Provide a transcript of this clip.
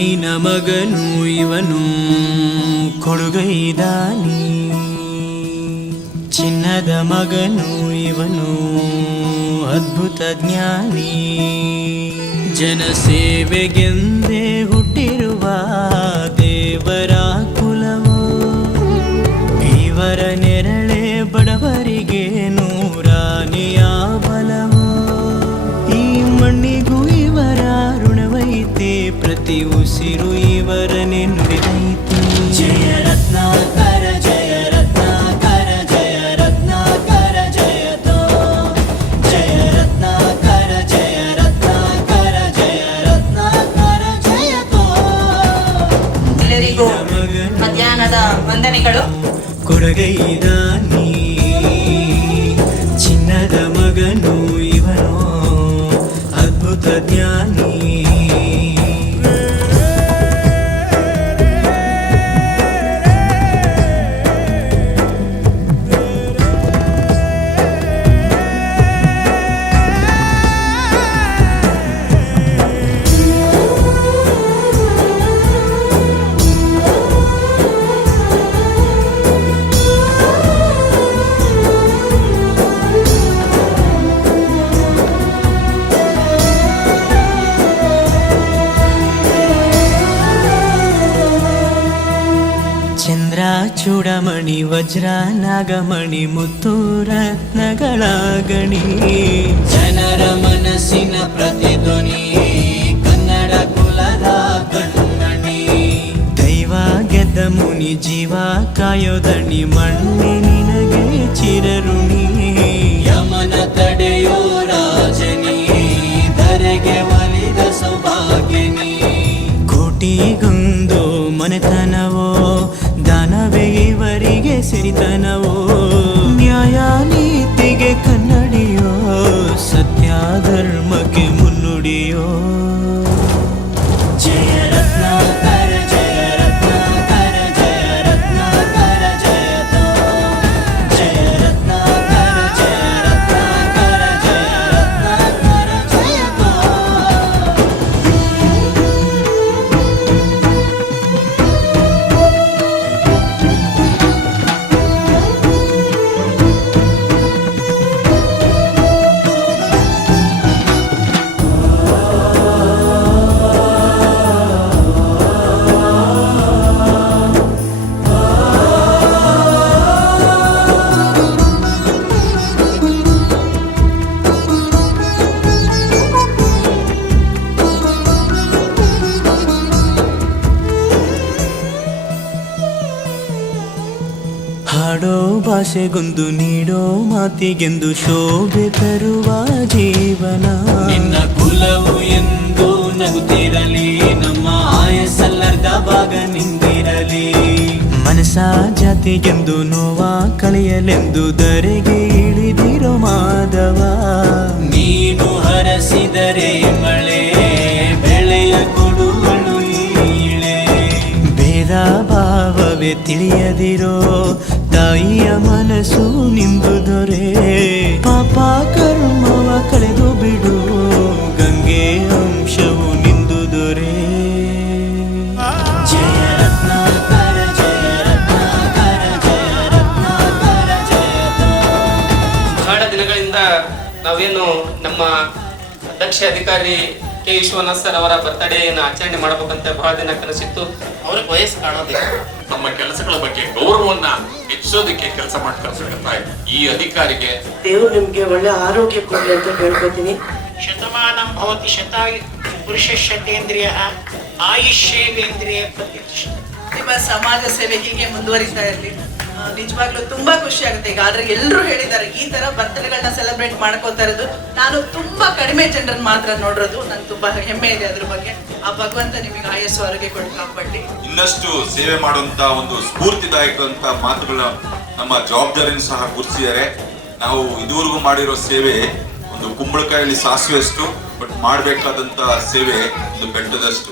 ಮಣ್ಣಿನ ಮಗನು ಇವನು ಕೊಡುಗೈದಾನಿ, ಚಿನ್ನದ ಮಗನು ಇವನು ಅದ್ಭುತ ಜ್ಞಾನಿ. ಜನಸೇವೆಗೆಂದೇ ಹುಟ್ಟಿರುವ ದೇವರ ಕುಲವೋ, ಇವರ ನೆರಳೆ ಬಡವರಿಗೆ ನೂರಾನೆಯ ಬಲವೋ. ಈ ಮಣ್ಣಿಗೂ ಇವರ ಋಣವೈತೆ, ಪ್ರತಿ ಉಸಿರು ಇವರನ್ನೇ ನುಡಿದೈತೆ. ಜಯ ರತ್ನಾಕರ ಜಯ ರತ್ನಾಕರ ಜಯ ರತ್ನಾಕರ ಜಯತೋ, ಜಯ ರತ್ನಾಕರ ಜಯ ರತ್ನಾಕರ ಜಯ ರತ್ನಾಕರ ಜಯತೋ. ಎಲ್ಲರಿಗೂ ಮಧ್ಯಾಹ್ನದ ವಂದನೆಗಳು. ಕೊಡಗೈದಾನಿ, ಚಿನ್ನದ ಮಗನು ಇವನು ಅದ್ಭುತ ಜ್ಞಾನಿ. ಚಂದ್ರ ಚೂಡಮಣಿ ವಜ್ರ ನಾಗಮಣಿ ಮುತ್ತು ರತ್ನಗಳ ಗಣಿ, ಜನರ ಮನಸ್ಸಿನ ಪ್ರತಿಧ್ವನಿ ಕನ್ನಡ ಕುಲದ ಕಣ್ಮಣಿ. ದೈವ ಗೆದ್ದ ಮುನಿ ಜೀವ ಕಾಯೋದಣಿ, ಮಣ್ಣಿ ನಿನಗೆ ಚಿರಋಣಿ. ಯಮನ ತಡೆಯೋ ರಾಜನಿ, ಧರೆಗೆ ಒಲಿದ ಸೌಭಾಗ್ಯನಿ. ಕೋಟಿಗೊಂದು ಮನೆತನವೋ, ದಾನವೇ ಇವರಿಗೆ ಸಿರಿತನವೋ. ನ್ಯಾಯ ನೀತಿಗೆ ಕನ್ನಡಿಯೋ, ಸತ್ಯ ಧರ್ಮಕ್ಕೆ ಮುನ್ನುಡಿಯೋ. ಜಯ ರತ್ನಾಕರ ಜಯ ರತ್ನಾಕರ ಜಯ ರತ್ನಾಕರ ಜಯತೋ, ಜಯ ರತ್ನಾಕರ ಜಯ ರತ್ನಾಕರ ಜಯ ರತ್ನಾಕರ ಜಯತೋ. ಹಾಡೋ ಭಾಷೆಗೊಂದು ನೀಡೋ ಮಾತಿಗೆಂದು ಶೋಭೆ ತರುವ ಜೀವನ. ನಿನ್ನ ಕುಲವು ಎಂದು ನಗುತ್ತಿರಲಿ, ನಮ್ಮ ಆಯಸ್ಸಲ್ಲರ್ಧ ಭಾಗ ನಿಂದಿರಲಿ. ಮನಸ ಜಾತಿಗೆಂದು ನೋವ ಕಳೆಯಲೆಂದು ಧರೆಗೆ ಇಳಿದಿರೋ ಮಾಧವ. ನೀನು ಹರಸಿದರೆ ಮಳೆ ಬೆಳೆಯ ಕೊಡುವಳು ಈಳೆ. ಭೇದ ಭಾವವೇ ತಿಳಿಯದಿರೋ ತಾಯಿಯ ಮನಸ್ಸು ನಿಂದು ದೊರೆ. ಪಾಪ ಕರ್ಮವ ಕಳೆದು ಬಿಡು, ಗಂಗೆ ಅಂಶವು ನಿಂದು ದೊರೆ. ಜಯ ರತ್ನಾಕರ ಜಯ ರತ್ನಾಕರ ಜಯ ರತ್ನಾಕರ ಜಯತೋ. ಬಹಳ ದಿನಗಳಿಂದ ನಾವೇನು ನಮ್ಮ ಅಧ್ಯಕ್ಷ ಅಧಿಕಾರಿ ಕೆ ವಿಶ್ವನಾಥ್ ಸರ್ ಅವರ ಬರ್ತ್ಡೇಯನ್ನು ಆಚರಣೆ ಮಾಡಬೇಕಂತ ಬಹಳ ದಿನ ಕನಸಿತ್ತು. ಅವ್ರಿಗೆ ವಯಸ್ಸು ಕಾಣೋದಿಲ್ಲ. ನಮ್ಮ ಕೆಲಸಗಳ ಬಗ್ಗೆ ಗೌರವವನ್ನ ಹೆಚ್ಚೋದಕ್ಕೆ ಕೆಲಸ ಮಾಡ್ತಾ ಈ ಅಧಿಕಾರಿಗೆ ದೇವರು ನಿಮ್ಗೆ ಒಳ್ಳೆ ಆರೋಗ್ಯ ಕೊಡ್ಲಿ ಅಂತ ಹೇಳ್ಕೊತೀನಿ. ಶತಮಾನಂ ಭವತಿ ಶತಾಯು ಪುರುಷ ಶತೇಂದ್ರಿಯ ಆಯುಷ್ಯೇಂದ್ರಿಯ ಪ್ರತಿಷ್ಠ. ನಿಮ್ಮ ಸಮಾಜ ಸೇವೆ ಹೀಗೆ ಮುಂದುವರಿತಾ ಇರಲಿ. ನಿಜವಾಗ್ಲೂ ತುಂಬಾ ಖುಷಿ ಆಗುತ್ತೆ. ಈಗ ಆದ್ರೆ ಎಲ್ಲರೂ ಹೇಳಿದ್ದಾರೆ ಈ ತರ ಬರ್ತ್ಡೇಗಳನ್ನ ಸೆಲೆಬ್ರೇಟ್ ಮಾಡ್ಕೋತಾ ಇರೋದು ನಾನು ತುಂಬಾ ಕಡಿಮೆ ಜನರನ್ನ ಮಾತ್ರ ನೋಡಿರೋದು. ನಂಗೆ ತುಂಬಾ ಹೆಮ್ಮೆ ಇದೆ ಅದ್ರ ಬಗ್ಗೆ. ಆ ಭಗವಂತ ನಿಮಗೆ ಆಯಸ್ಸು ಆರೋಗ್ಯ ಕೊಟ್ಟು ಕಾಪಾಡಲಿ. ಇನ್ನಷ್ಟು ಸೇವೆ ಮಾಡುವಂತ ಒಂದು ಸ್ಫೂರ್ತಿದಾಯಕ ಮಾತುಗಳ ನಮ್ಮ ಜವಾಬ್ದಾರಿಯನ್ನು ಸಹ ಗುರುತಿಸಿದ್ದಾರೆ. ನಾವು ಇದುವರೆಗೂ ಮಾಡಿರೋ ಸೇವೆ ಒಂದು ಕುಂಬಳಕಾಯಲ್ಲಿ ಸಾಸಿವೆಷ್ಟು, ಬಟ್ ಮಾಡಬೇಕಾದಂತ ಸೇವೆ ಒಂದು ಬೆಟ್ಟದಷ್ಟು.